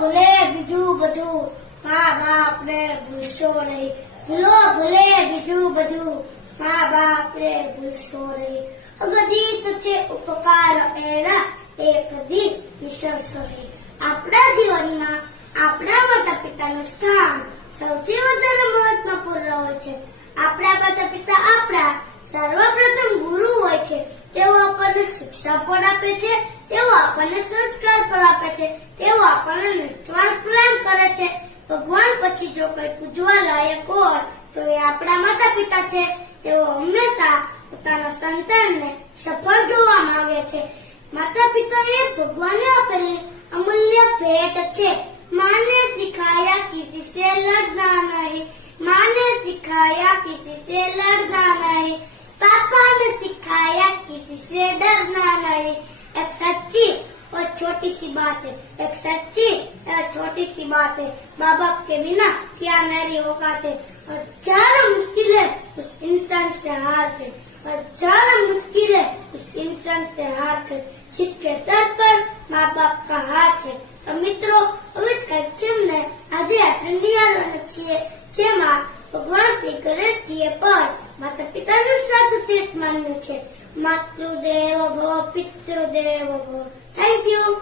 ભલે બીજું બધું, મા બાપને ભૂલશો નહીં. ભૂલો ભલે બીજું બધું, મા બાપને ભૂલશો નહીં. અગદિત છે ઉપકાર એના, એક દી વિસરશો નહીં. આપણા જીવનમાં આપણા માતા પિતાનું સ્થાન સૌથી વધારે મહત્વપૂર્ણ હોય છે. આપણા માતા પિતા આપણા સર્વપ્રથમ ગુરુ હોય છે. તેઓ આપણને શિક્ષા પણ આપે છે, તેઓ આપણને સંસ્કાર પણ આપે છે, તેઓ આપણને નિસ્વાર્થ પ્રેમ કરે છે. ભગવાન પછી જો કોઈ પૂજવા લાયક હોય તો એ આપણા માતા પિતા છે. તેઓ હંમેશા પોતાના સંતાનને સફળ જોવા માંગે છે. માતા પિતા એ ભગવાને આપેલી અમૂલ્ય ભેટ છે. माने सिखाया किसी से लड़ना नहीं, माने सिखाया किसी से लड़ना नहीं, पापा ने सिखाया किसी से डरना नहीं. एक सच्ची और छोटी सी बात है, एक सच्ची और छोटी सी बात है, माँ बाप के बिना क्या मेरी औकात है. और ज्यादा मुश्किल है उस इंसान से हार के, और ज्यादा मुश्किल है उस इंसान से हार के जिसके सर पर माँ बाप का हाथ है. तो મિત્રો હવે જ કાર્યક્રમને આજે આપણે નિહાળવાના છીએ, જેમાં ભગવાન શ્રી ગણેશજીએ પણ માતા પિતાનું સ્વાગત માન્યું છે. માતૃદેવો ભવ પિતૃદેવો ભવ. Thank you.